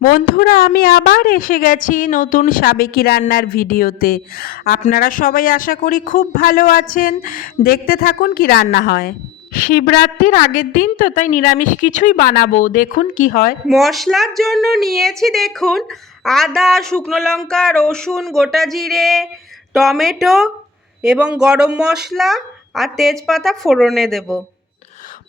বন্ধুরা, আমি আবার এসে গেছি নতুন সাবেকি রান্নার ভিডিওতে। আপনারা সবাই আশা করি খুব ভালো আছেন। দেখতে থাকুন কি রান্না হয়। শিবরাত্রির আগের দিন তো, তাই নিরামিষ কিছুই বানাবো। দেখুন কি হয়। মশলার জন্য নিয়েছি, দেখুন, আদা, শুকনো লঙ্কা, রসুন, গোটা জিরে, টমেটো এবং গরম মশলা আর তেজপাতা ফোড়নে দেবো।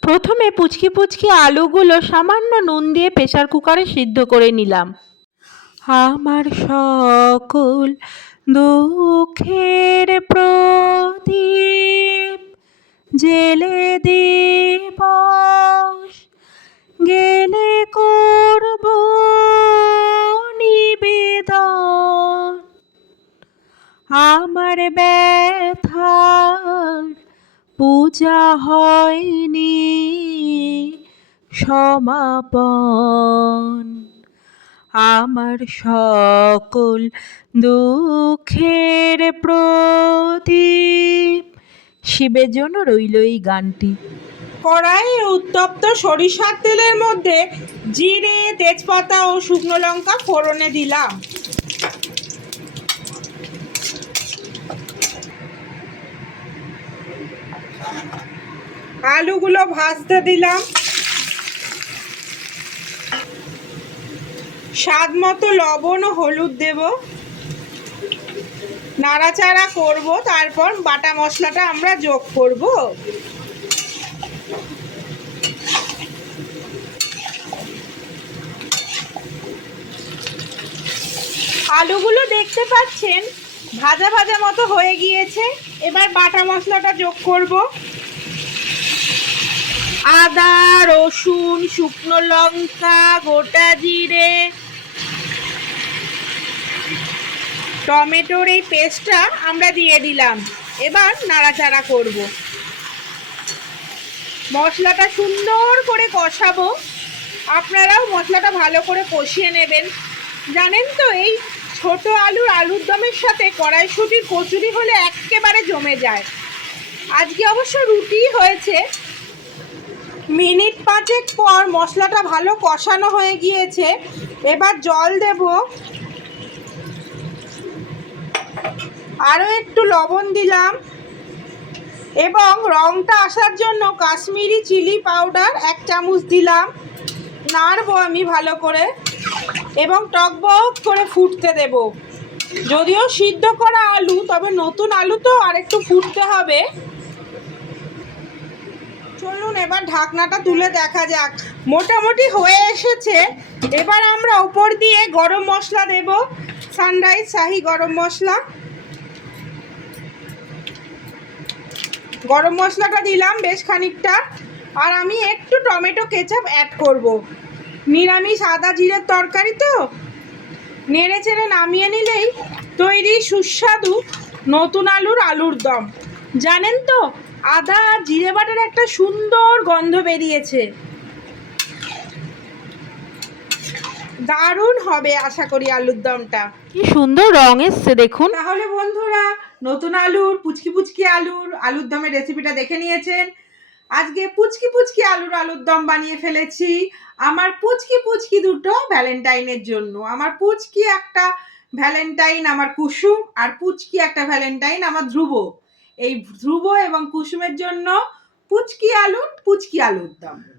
প্রথমে পুচকি পুচকি আলুগুলো সামান্য নুন দিয়ে প্রেশার কুকারে সিদ্ধ করে নিলাম। আমার সকল দুঃখের প্রদীপ জেলে দিবস পূজা হয়নি, সমাপন। আমার সকল দুঃখের প্রদীপ। শিবের জন্য রইল এই গানটি। কড়াইয়ে উত্তপ্ত সরিষার তেলের মধ্যে জিরে, তেজপাতা ও শুকনো লঙ্কা ফোড়নে দিলাম। আলুগুলো ভাজতে দিলাম। স্বাদ মতো লবণ ও হলুদ দেব। নাড়াচাড়া করব, তারপর বাটা মশলাটা আমরা যোগ করব। আলুগুলো দেখতে পাচ্ছেন? ভাজা ভাজা মতো হয়ে গিয়েছে। এবার বাটা মশলাটা যোগ করব। আদা, রসুন, শুকনো লঙ্কা, গোটা জিরে। টমেটোর এই পেস্টটা আমরা দিয়ে দিলাম। এবার নাড়াচাড়া করব। মশলাটা সুন্দর করে কষাবো। আপনারাও মশলাটা ভালো করে কষিয়ে নেবেন। জানেন তো, এই ছোট আলুর আলুর দমের সাথে কড়াইশুটির কচুরি হলে একেবারে জমে যায়। আজকে অবশ্য রুটি হয়েছে। মিনিট পাঁচেক পর মশলাটা ভালো কষানো হয়ে গিয়েছে। এবার জল দেব। আরও একটু লবণ দিলাম। এবং রংটা আসার জন্য কাশ্মীরি চিলি পাউডার এক চামচ দিলাম। নাড়বো আমি ভালো করে। এবং টকবক করে ফুটতে দেব। যদিও সিদ্ধ করা আলু, তবে নতুন আলু তো আরেকটু ফুটতে হবে। চলুন এবার ঢাকনাটা তুলে দেখা যাক। মোটামুটি হয়ে এসেছে। এবার আমরা উপর দিয়ে গরম মশলা দেব। সানরাইজ, শাহি গরম মশলা। গরম মশলাটা দিলাম বেশ খানিকটা। আর আমি একটু টমেটো কেচাপ অ্যাড করব। নিরামিষ আদা জিরের তরকারি তো? নেড়ে চেড়ে নামিয়ে নিলেই তৈরি সুস্বাদু নতুন আলুর আলুর দম। জানেন তো আদা আর জিরে বাটার একটা সুন্দর গন্ধ বেরিয়েছে। দারুণ হবে আশা করি আলুর দমটা। কি সুন্দর রং এসছে দেখুন। তাহলে বন্ধুরা নতুন আলুর পুচকি পুচকি আলুর আলুর দমের রেসিপিটা দেখে নিয়েছেন। আজকে পুচকি পুচকি আলুর আলুর দম বানিয়ে ফেলেছি। আমার পুচকি পুচকি দুটো ভ্যালেন্টাইনের জন্য। আমার পুচকি একটা ভ্যালেন্টাইন আমার কুসুম আর পুচকি একটা ভ্যালেন্টাইন আমার ধ্রুব। এই ধ্রুব এবং কুসুমের জন্য পুচকি আলুর পুচকি আলুর দম।